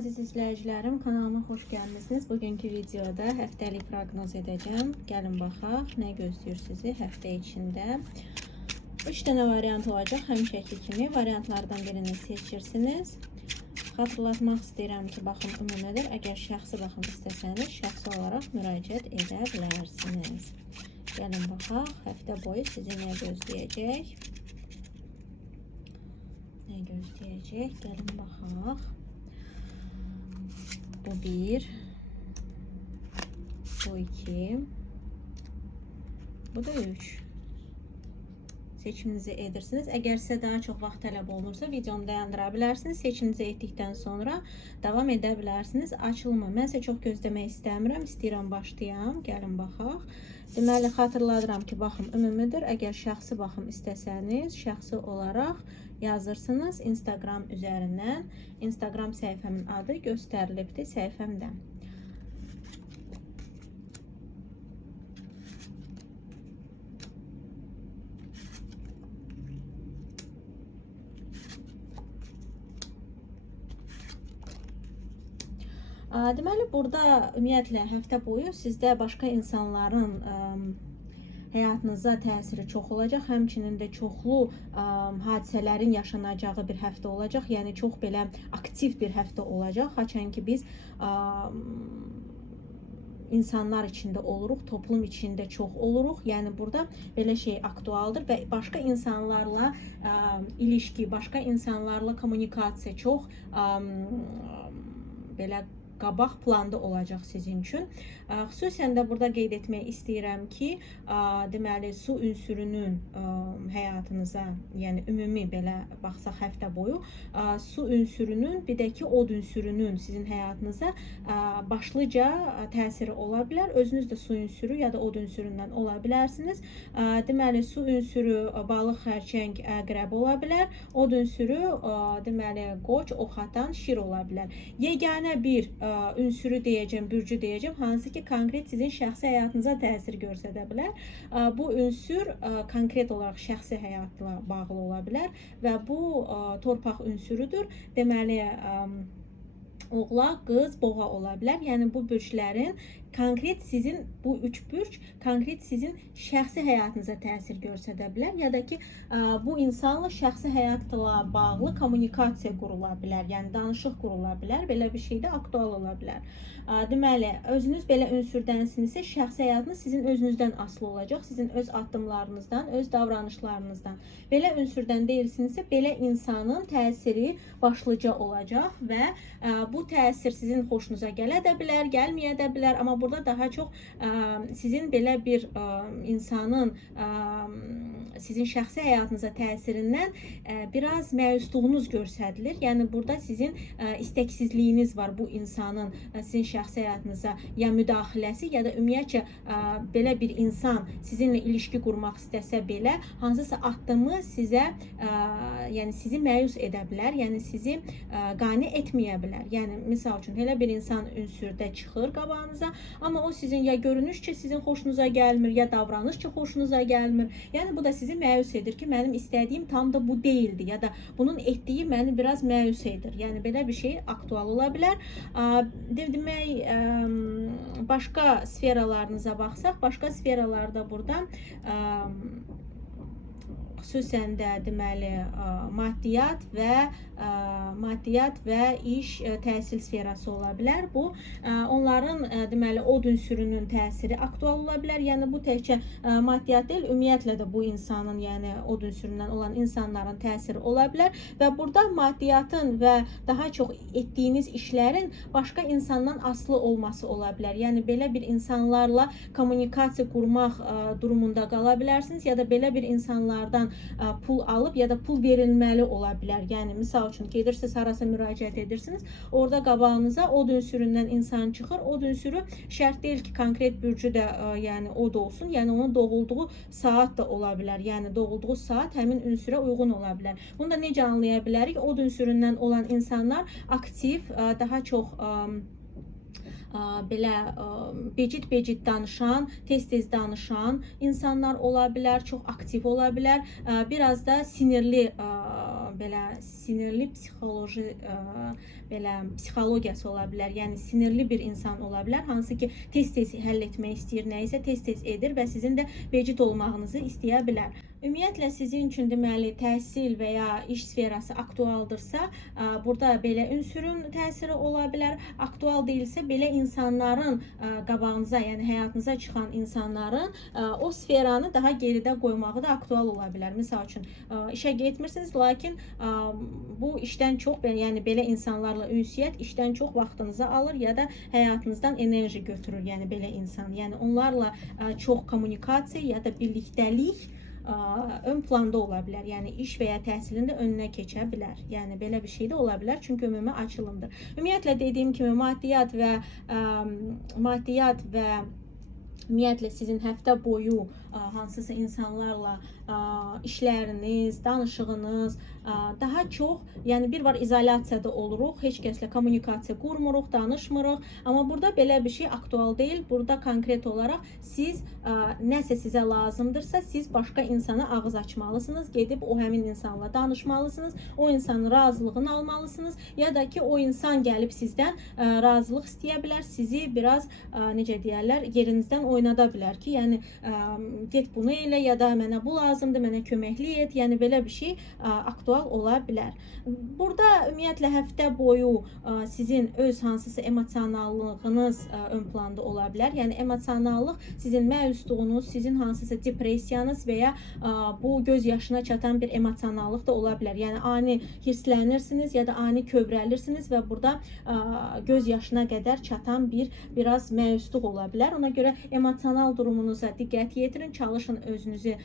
Aziz izləyicilərim, kanalıma xoş gəlmisiniz. Bugünkü videoda həftəlik proqnoz edəcəm. Gəlin baxaq, nə gözləyir sizi həftə içində. 3 dənə variant olacaq, həmişəki kimi. Variantlardan birini seçirsiniz. Xatırlatmaq istəyirəm ki, baxım ümumidir. Əgər şəxsi baxım istəsəniz, şəxsi olaraq müraciət edə bilərsiniz. Gəlin baxaq, həftə boyu sizi nə gözləyəcək? Nə gözləyəcək? Gəlin baxaq. Bu 1, bu 2, bu da 3. Seçiminizi edirsiniz. Əgər sizə daha çox vaxt tələb olunursa, videonu dayandıra bilərsiniz. Seçiminizi etdikdən sonra davam edə bilərsiniz. Açılımı mən sizə çox gözləmək istəmirəm. İstəyirəm başlayam. Gəlin baxaq. Deməli, xatırladıram ki, baxım ümumidir. Əgər şəxsi baxım istəsəniz, şəxsi olaraq yazırsınız Instagram üzərindən. Instagram səhifəmin adı göstərilibdir səhifəmdə. Deməli, burada ümumiyyətlə həftə boyu sizdə başqa insanların həyatınıza təsiri çox olacaq. Həmçinin də çoxlu hadisələrin yaşanacağı bir həftə olacaq. Yəni, çox belə aktiv bir həftə olacaq. Haçan ki, biz insanlar içində oluruq, toplum içində çox oluruq. Yəni, burada belə şey aktualdır və başqa insanlarla ilişki, başqa insanlarla kommunikasiya çox belə qabaq planda olacaq sizin üçün. Xüsusən də burada qeyd etmək istəyirəm ki, deməli, su ünsürünün həyatınıza, yəni ümumi belə baxsaq həftə boyu, su ünsürünün, bir də ki, od ünsürünün sizin həyatınıza başlıca təsiri ola bilər. Özünüz də su ünsürü ya da od ünsüründən ola bilərsiniz. Deməli, su ünsürü balıq, xərçəng, əqrəb ola bilər. Od ünsürü, deməli, qoç, oxatan, şir ola bilər. Yeganə bir ünsürü deyəcəm, bürcü deyəcəm, hansı ki, konkret sizin şəxsi həyatınıza təsir göstərə bilər. Bu ünsür konkret olaraq şəxsi həyatla bağlı ola bilər və bu torpaq ünsürüdür. Deməli, oğlaq, qız, boğa ola bilər. Yəni, bu bürclərin konkret sizin, bu 3 bürc konkret sizin şəxsi həyatınıza təsir göstərə bilər. Ya da ki, bu insanla şəxsi həyatla bağlı kommunikasiya qurula bilər. Yəni, danışıq qurula bilər. Belə bir şey də aktual ola bilər. Deməli, özünüz belə ünsürdənsinizsə, şəxsi həyatınız sizin özünüzdən asılı olacaq. Sizin öz addımlarınızdan, öz davranışlarınızdan. Belə ünsürdən deyilsinizsə, belə insanın təsiri başlıca olacaq və bu təsir sizin xoşunuza gələ də bilər, gəlməyə də bilər. Amma burada daha çox sizin belə bir insanın sizin şəxsi həyatınıza təsirindən biraz məyusluğunuz göstərilir. Yəni, burada sizin istəksizliyiniz var bu insanın sizin şəxsi həyatınıza ya müdaxiləsi ya da ümumiyyətcə belə bir insan sizinlə ilişki qurmaq istəsə belə, hansısa addımı sizə, yəni sizi məyus edə bilər, yəni sizi qane etməyə bilər. Yəni, misal üçün, elə bir insan ünsürdə çıxır qabağınıza, amma o sizin ya görünüşcə sizin xoşunuza gəlmir, ya davranışca xoşunuza gəlmir. Yəni, bu da sizi məyus edir ki, mənim istədiyim tam da bu deyildi, ya da bunun etdiyi məni biraz məyus edir. Yəni, belə bir şey aktual ola bilər. Demək, başqa sferalarınıza baxsaq, başqa sferalarda burada xüsusən də deməli maddiyyat və iş, təhsil sferası ola bilər. Bu onların deməli od ünsürünün təsiri aktual ola bilər. Yəni, bu təkcə maddiyyat deyil, ümumiyyətlə də bu insanın, yəni od ünsüründən olan insanların təsiri ola bilər və burada maddiyyatın və daha çox etdiyiniz işlərin başqa insandan asılı olması ola bilər. Yəni, belə bir insanlarla kommunikasiya qurmaq durumunda qala bilərsiniz ya da belə bir insanlardan pul alıb ya da pul verilməli ola bilər. Yəni, misal üçün, gedirsiniz, harasa müraciət edirsiniz, orada qabağınıza od ünsüründən insan çıxır. Od ünsürü şərt deyil ki, konkret bürcü də yəni od olsun. Yəni, onun doğulduğu saat da ola bilər. Yəni, doğulduğu saat həmin ünsürə uyğun ola bilər. Bunu da necə anlaya bilərik? Od ünsüründən olan insanlar aktiv, daha çox belə becid danışan, tez-tez danışan insanlar ola bilər, çox aktiv ola bilər, biraz da sinirli belə sinirli belə psixologiyası ola bilər. Yəni sinirli bir insan ola bilər, hansı ki tez-tez həll etmək istəyir, nə isə tez-tez edir və sizin də vecid olmağınızı istəyə bilər. Ümumiyyətlə sizin üçün deməli təhsil və ya iş sferası aktualdırsa, burada belə ünsürün təsiri ola bilər. Aktual deyilsə, belə insanların qabağınıza, yəni həyatınıza çıxan insanların o sferanı daha geridə qoymağı da aktual ola bilər. Məsəl üçün işə getmirsiniz, lakin bu işdən çox, yəni belə insanlarla ünsiyyət işdən çox vaxtınızı alır ya da həyatınızdan enerji götürür, yəni belə insan. Yəni onlarla çox kommunikasiya ya da birlikdəlik ön planda ola bilər. Yəni iş və ya təhsilin də önünə keçə bilər. Yəni belə bir şey də ola bilər, çünki ümumi açılımdır. Ümumiyyətlə dediyim kimi maddiyyat və ümumiyyətlə sizin həftə boyu hansısa insanlarla işləriniz, danışığınız daha çox, yəni bir var izolyasiyada oluruq, heç kəslə kommunikasiya qurmuruq, danışmırıq, amma burada belə bir şey aktual deyil. Burada konkret olaraq siz nəsə sizə lazımdırsa, siz başqa insana ağız açmalısınız, gedib o həmin insanla danışmalısınız, o insanın razılığını almalısınız ya da ki o insan gəlib sizdən razılıq istəyə bilər, sizi biraz necə deyərlər, yerinizdən oynada bilər ki, yəni get bunu elə ya da mənə bu lazımdır, mənə köməklik et, yəni belə bir şey aktual ola bilər. Burada ümumiyyətlə həftə boyu sizin öz hansısa emosionallığınız ön planda ola bilər. Yəni emosionallıq sizin məyusluğunuz, sizin hansısa depressiyanız və ya bu göz yaşına çatan bir emosionallıq da ola bilər. Yəni ani hirslənirsiniz ya da ani kövrəlirsiniz və burada göz yaşına qədər çatan biraz məyusluq ola bilər. Ona görə emosional durumunuza diqqət yetirin, çalışın özünüzü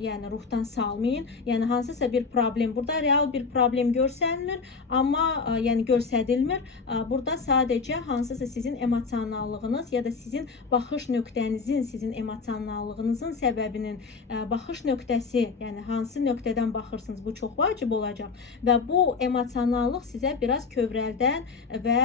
yəni ruhdan salmayın. Yəni hansısa bir problem, burada real bir problem görsənmir, amma yəni göstərilmir. Burada sadəcə hansısa sizin emosionallığınız ya da sizin baxış nöqtənizin, sizin emosionallığınızın səbəbinin baxış nöqtəsi, yəni hansı nöqtədən baxırsınız, bu çox vacib olacaq və bu emosionallıq sizə biraz kövrəldən və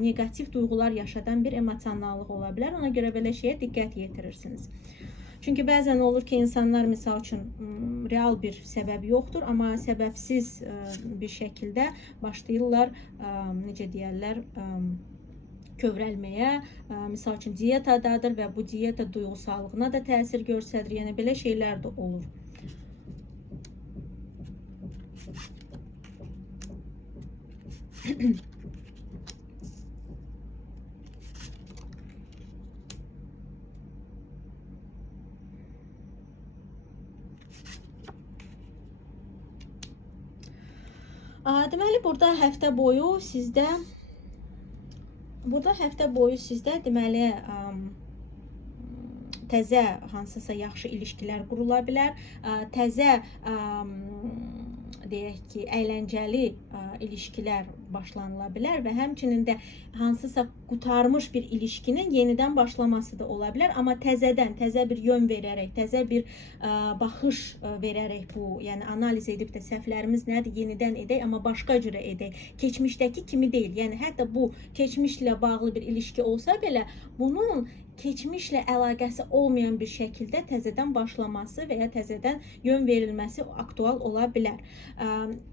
negativ duyğular yaşadan bir emosionallıq ola bilər. Ona görə belə şeyə diqqət yetirirsiniz. Çünki bəzən olur ki, insanlar misal üçün real bir səbəb yoxdur, amma səbəbsiz bir şəkildə başlayırlar, necə deyərlər, kövrəlməyə, misal üçün diyetadadır və bu diyeta duyğusallığına da təsir göstərir. Yəni belə şeylər də olur. Deməli, burada həftə boyu sizdə deməli təzə hansısa yaxşı ilişkilər qurula bilər, təzə deyək ki, əyləncəli ilişkilər başlanıla bilər və həmçinin də hansısa qurtarmış bir ilişkinin yenidən başlaması da ola bilər, amma təzədən, təzə bir yön verərək, təzə bir baxış verərək bu, yəni analiz edib də səhvlərimiz nədir, yenidən edək, amma başqa cürə edək. Keçmişdəki kimi deyil, yəni hətta bu keçmişlə bağlı bir ilişki olsa belə, bunun keçmişlə əlaqəsi olmayan bir şəkildə təzədən başlaması və ya təzədən yön verilməsi aktual ola bilər.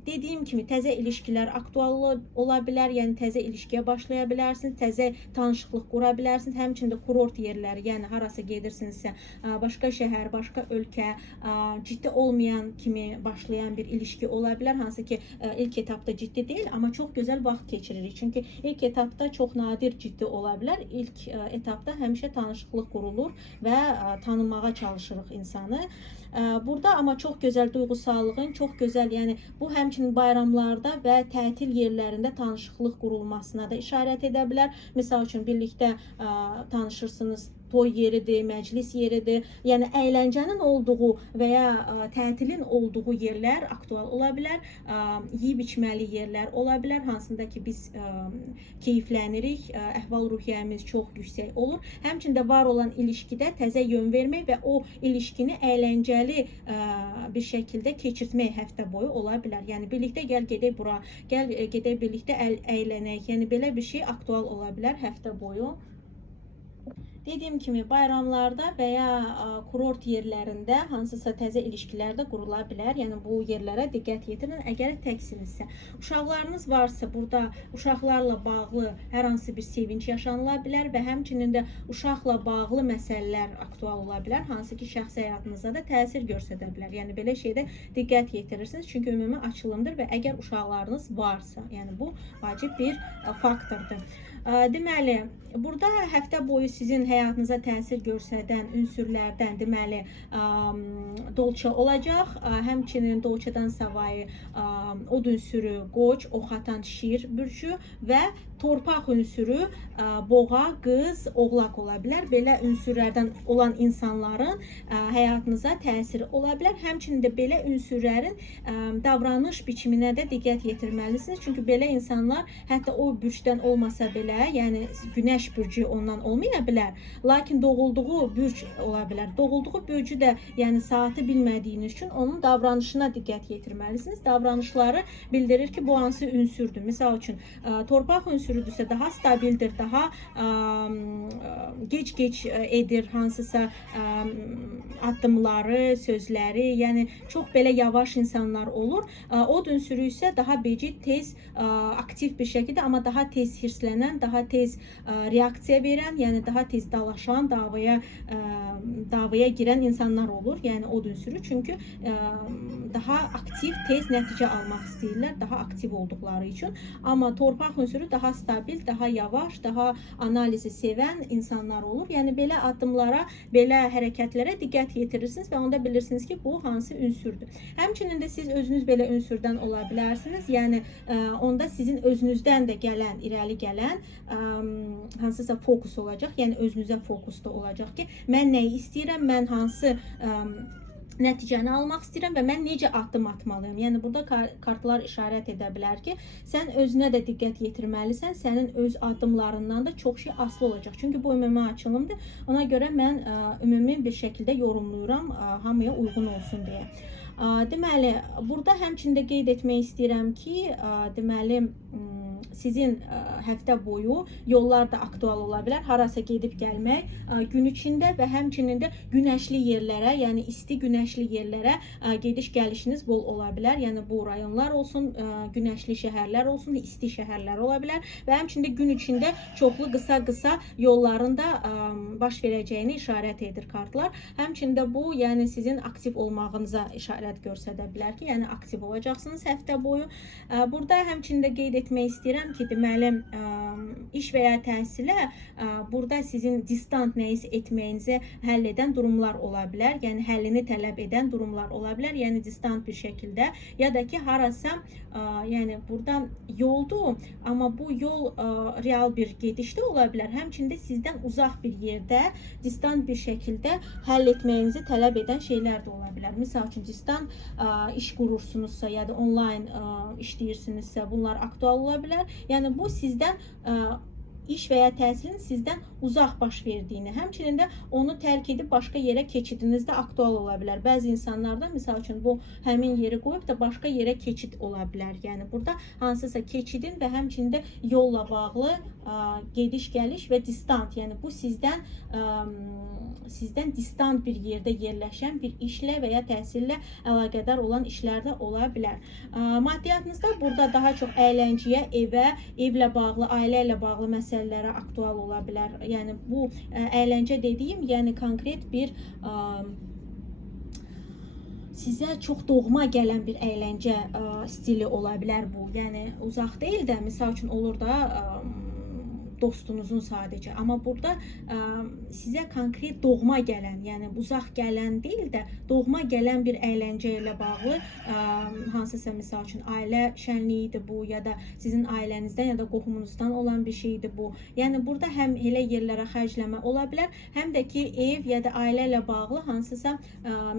Dediyim kimi təzə ilişkilər aktual ola bilər, yəni təzə ilişkiyə başlaya bilərsiniz, təzə tanışıqlıq qura bilərsiniz, həmçində kurort yerləri, yəni harasa gedirsinizsə, başqa şəhər, başqa ölkə, ciddi olmayan kimi başlayan bir ilişki ola bilər, hansı ki ilk etapda ciddi deyil, amma çox gözəl vaxt keçiririk. Çünki ilk etapda çox nadir ciddi ola bilər, ilk etapda həmişə tanışıqlıq qurulur və tanımağa çalışırıq insanı. Burada amma çox gözəl duyğusallığın, çox gözəl, yəni bu həmçinin bayramlarda və tətil yerlərində tanışıqlıq qurulmasına da işarət edə bilər. Məsəl üçün birlikdə tanışırsınız, toy yeridir, məclis yeridir, yəni əyləncənin olduğu və ya tətilin olduğu yerlər aktual ola bilər, yeyib içməli yerlər ola bilər, hansında ki biz keyiflənirik, əhval-ruhiyyəmiz çox yüksək olur. Həmçində var olan ilişkidə təzə yön vermək və o ilişkini əyləncəli bir şəkildə keçirtmək həftə boyu ola bilər. Yəni birlikdə gəl gedək bura, gəl gedək birlikdə əylənək. Yəni belə bir şey aktual ola bilər həftə boyu. Dediyim kimi, bayramlarda və ya kurort yerlərində hansısa təzə ilişkilər də qurula bilər. Yəni bu yerlərə diqqət yetirin. Əgər təksinizsə, uşaqlarınız varsa, burada uşaqlarla bağlı hər hansı bir sevinç yaşanıla bilər və həmçinin də uşaqla bağlı məsələlər aktual ola bilər, hansı ki, şəxsi həyatınıza da təsir göstərə bilər. Yəni belə şeydə diqqət yetirirsiniz, çünki ümumi açılımdır və əgər uşaqlarınız varsa, yəni bu vacib bir faktordur. Deməli, burada həftə boyu sizin həyatınıza təsir göstərən ünsürlərdən deməli dolça olacaq. Həmçinin dolçadan savayı od ünsürü qoç, oxatan şir bürcü və torpaq ünsürü boğa, qız, oğlaq ola bilər. Belə ünsürlərdən olan insanların həyatınıza təsiri ola bilər. Həmçinin də belə ünsürlərin davranış biçiminə də diqqət yetirməlisiniz. Çünki belə insanlar hətta o bürcdən olmasa belə, yəni günəş bürcü ondan olmaya bilər, lakin doğulduğu bürc ola bilər. Doğulduğu bürcü də yəni saatı bilmədiyiniz üçün onun davranışına diqqət yetirməlisiniz. Davranışları bildirir ki, bu hansı ünsürdür. Misal üçün torpaq ünsürüdürsə daha stabildir, daha geç edir hansısa addımları, sözləri, yəni çox belə yavaş insanlar olur. Od ünsürü isə daha becid, tez, aktiv bir şəkildə, amma daha tez hirslənən, daha tez reaksiya verən, yəni daha tez dalaşan, davaya girən insanlar olur. Yəni od ünsürü, çünki daha aktiv, tez nəticə almaq istəyirlər, daha aktiv olduqları üçün. Amma torpaq ünsürü daha stabil, daha yavaş, daha analizi sevən insanlar olur. Yəni belə addımlara, belə hərəkətlərə diqqət yetirirsiniz və onda bilirsiniz ki, bu hansı ünsürdür. Həmçinin də siz özünüz belə ünsürdən ola bilərsiniz. Yəni onda sizin özünüzdən də gələn, irəli gələn hansısa fokus olacaq. Yəni özünüzə fokusda olacaq ki, mən nəyi istəyirəm, mən hansı nəticəni almaq istəyirəm və mən necə addım atmalıyım. Yəni burada kartlar işarət edə bilər ki, sən özünə də diqqət yetirməlisən, sənin öz addımlarından da çox şey asılı olacaq. Çünki bu ümumi açılımdır. Ona görə mən ümumi bir şəkildə yorumlayıram, hamıya uyğun olsun deyə. Deməli, burada həmçində qeyd etmək istəyirəm ki, deməli, sizin həftə boyu yollar da aktual ola bilər. Harasa gedib gəlmək gün içində və həmçinin də günəşli yerlərə, yəni isti günəşli yerlərə gediş-gəlişiniz bol ola bilər. Yəni bu rayonlar olsun, günəşli şəhərlər olsun, isti şəhərlər ola bilər və həmçində gün içində çoxlu qısa yolların da baş verəcəyini işarət edir kartlar. Həmçində bu, yəni sizin aktiv olmağınıza işarət göstərə bilər ki, yəni aktiv olacaqsınız həftə boyu. Burada həmçində qeyd etmək istəyirəm ki, deməli, iş və ya təhsilə burada sizin distant nəyisə etməyinizi həll edən durumlar ola bilər. Yəni həllini tələb edən durumlar ola bilər. Yəni distant bir şəkildə ya da ki, harasa yəni burada yoldur, amma bu yol real bir gedişdə ola bilər. Həmçində sizdən uzaq bir yerdə distant bir şəkildə həll etməyinizi tələb edən şeylər də ola bilər. Misal üçün distant iş qurursunuzsa ya da online işləyirsinizsə, bunlar aktual ola bilər. Yəni bu sizdən iş və ya təhsilin sizdən uzaq baş verdiyini, həmçinin də onu tərk edib başqa yerə keçidinizdə aktual ola bilər. Bəzi insanlarda, misal üçün, bu həmin yeri qoyub da başqa yerə keçid ola bilər. Yəni burada hansısa keçidin və həmçinin də yolla bağlı gediş-gəliş və distant, yəni bu sizdən distant bir yerdə yerləşən bir işlə və ya təhsillə əlaqədar olan işlərdə ola bilər. Maddiyatınızda burada daha çox əyləncəyə, evlə bağlı, ailə ilə bağlı məsələlərə aktual ola bilər. Yəni bu əyləncə dediyim, yəni konkret bir sizə çox doğma gələn bir əyləncə stili ola bilər bu. Yəni uzaq deyil də, misal üçün olur da dostunuzun sadəcə. Amma burada sizə konkret doğma gələn, yəni uzaq gələn deyil də, doğma gələn bir əyləncə ilə bağlı hansısa, misal üçün, ailə şənliyidir bu, ya da sizin ailənizdən ya da qohumunuzdan olan bir şeydir bu. Yəni burada həm elə yerlərə xərcləmə ola bilər, həm də ki, ev ya da ailə ilə bağlı hansısa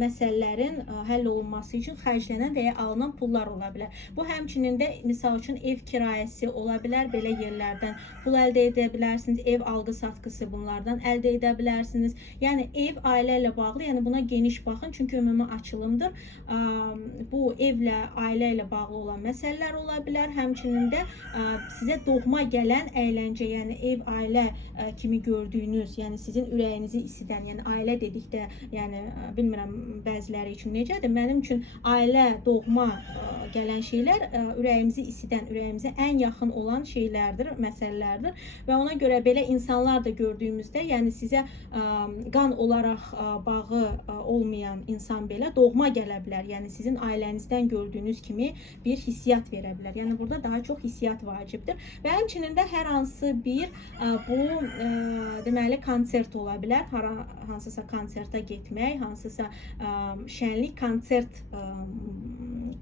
məsələlərin həll olunması üçün xərclənən və ya alınan pullar ola bilər. Bu həmçinin də, misal üçün, ev kirayəsi ola bilər, belə yerlərdən pul əldə edə bilərsiniz, ev alqı-satqısı bunlardan əldə edə bilərsiniz. Yəni ev ailə ilə bağlı, yəni buna geniş baxın, çünki ümumi açılımdır. Bu evlə, ailə ilə bağlı olan məsələlər ola bilər. Həmçinin də sizə doğma gələn əyləncə, yəni ev, ailə kimi gördüyünüz, yəni sizin ürəyinizi isidən, yəni ailə dedikdə, yəni bilmirəm bəziləri üçün necədir. Mənim üçün ailə, doğma gələn şeylər ürəyimizi isidən, ürəyimizə ən yaxın olan şeylərdir, məsələlərdir və ona görə belə insanlar da gördüyümüzdə, yəni sizə qan olaraq bağı olmayan insan belə doğma gələ bilər. Yəni sizin ailənizdən gördüyünüz kimi bir hissiyat verə bilər. Yəni burada daha çox hissiyat vacibdir və həmçinin də hər hansı bir bu deməli konsert ola bilər. Hansısa konsertə getmək, hansısa şənlik,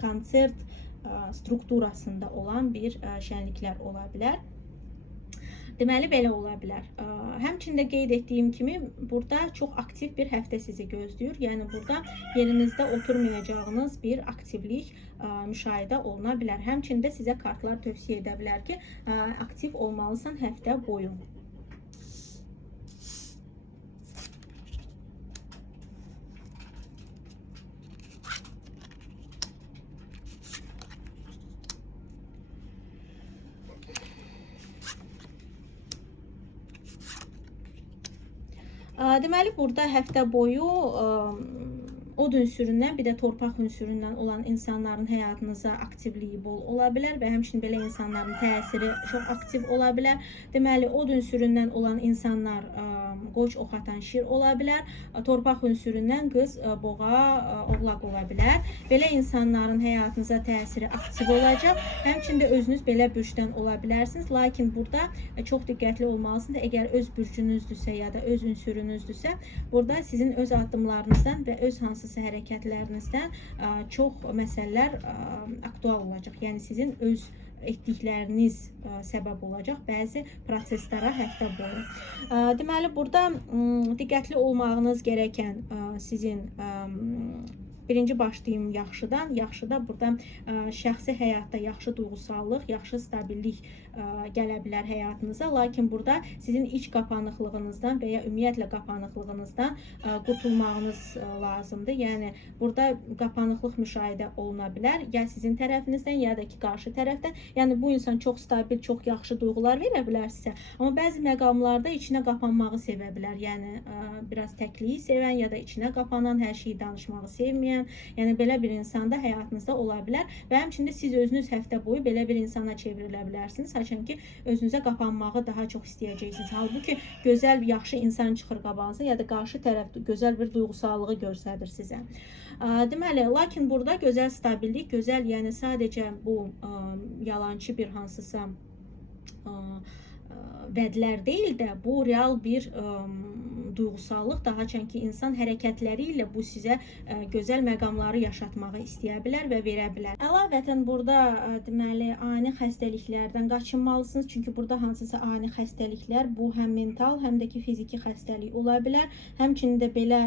konsert strukturasında olan bir şənliklər ola bilər. Deməli belə ola bilər. Həmçində qeyd etdiyim kimi burada çox aktiv bir həftə sizi gözləyir. Yəni burada yerinizdə oturmayacağınız bir aktivlik müşahidə oluna bilər. Həmçində sizə kartlar tövsiyə edə bilər ki, aktiv olmalısan həftə boyu. Deməli burada həftə boyu od ünsüründən, bir də torpaq ünsüründən olan insanların həyatınıza aktivliyi bol ola bilər və həmçinin belə insanların təsiri çox aktiv ola bilər. Deməli, od ünsüründən olan insanlar qoç, ox atan şir ola bilər. Torpaq ünsüründən qız, boğa, oğlaq ola bilər. Belə insanların həyatınıza təsiri aktiv olacaq. Həmçində özünüz belə bürcdən ola bilərsiniz. Lakin burada çox diqqətli olmalısınız. Əgər öz bürcünüzdürsə ya da öz ünsürünüzdürsə, burada sizin öz addımlarınızdan və öz hansısa hərəkətlərinizdən çox məsələlər aktual olacaq. Yəni sizin öz etdikləriniz səbəb olacaq bəzi proseslərə həftə boyu. Deməli burada diqqətli olmağınız gərəkən sizin birinci başlayım yaxşıdan. Yaxşıda burada şəxsi həyatda yaxşı duyğusallıq, yaxşı stabillik gələ bilər həyatınıza. Lakin burada sizin iç qapanıqlığınızdan və ya ümumiyyətlə qapanıqlığınızdan qurtulmağınız lazımdır. Yəni burada qapanıqlıq müşahidə oluna bilər. Ya sizin tərəfinizdən, ya da ki qarşı tərəfdən. Yəni bu insan çox stabil, çox yaxşı duyğular verə bilər sizə. Amma bəzi məqamlarda içinə qapanmağı sevə bilər. Yəni biraz təkliyi sevən ya da içinə qapanan, hər şeyi danışmağı sevməyən, yəni belə bir insan da həyatınızda ola bilər və həmçində siz özünüz həftə boyu belə bir insana çevrilə bilərsiniz. Haçan ki özünüzə qapanmağı daha çox istəyəcəksiniz. Halbuki gözəl, yaxşı insan çıxır qabağınıza ya da qarşı tərəf gözəl bir duyğusallığı göstərir sizə. Deməli, lakin burada gözəl stabillik, gözəl, yəni sadəcə bu yalançı bir hansısa vədlər deyil də, bu real bir duyğusallıq, daha çünki insan hərəkətləri ilə bu sizə gözəl məqamları yaşatmağı istəyə bilər və verə bilər. Əlavətən burada deməli ani xəstəliklərdən qaçınmalısınız, çünki burada hansısa ani xəstəliklər bu həm mental, həm də ki fiziki xəstəlik ola bilər. Həmçinin də belə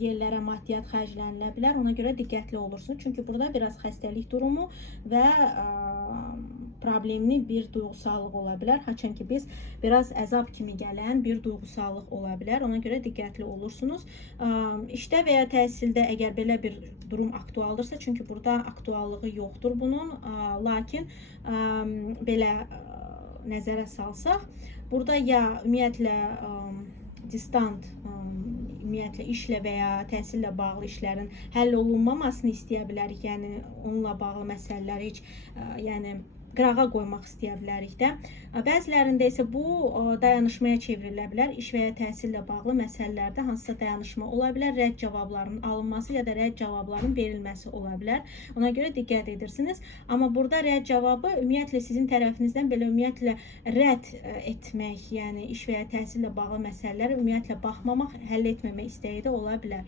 yerlərə maddiyyat xərclənilə bilər. Ona görə diqqətli olursunuz, çünki burada biraz xəstəlik durumu və problemli bir duyğusallıq ola bilər. Haçan ki biz biraz əzab kimi gələn bir duyğusallıq ola bilər. Ona görə diqqətli olursunuz. İşdə və ya təhsildə əgər belə bir durum aktualdırsa, çünki burada aktuallığı yoxdur bunun, lakin belə nəzərə salsaq, burada ya ümumiyyətlə distant, ümumiyyətlə işlə və ya təhsillə bağlı işlərin həll olunmamasını istəyə bilərik. Yəni onunla bağlı məsələləri heç yəni qırağa qoymaq istəyə bilərik də. Bəzilərində isə bu dayanışmaya çevrilə bilər. İş və ya təhsillə bağlı məsələlərdə hansısa dayanışma ola bilər. Rədd cavablarının alınması ya da rədd cavablarının verilməsi ola bilər. Ona görə diqqət edirsiniz. Amma burada rədd cavabı ümumiyyətlə sizin tərəfinizdən belə ümumiyyətlə rədd etmək, yəni iş və ya təhsillə bağlı məsələləri ümumiyyətlə baxmamaq, həll etməmək istəyi də ola bilər.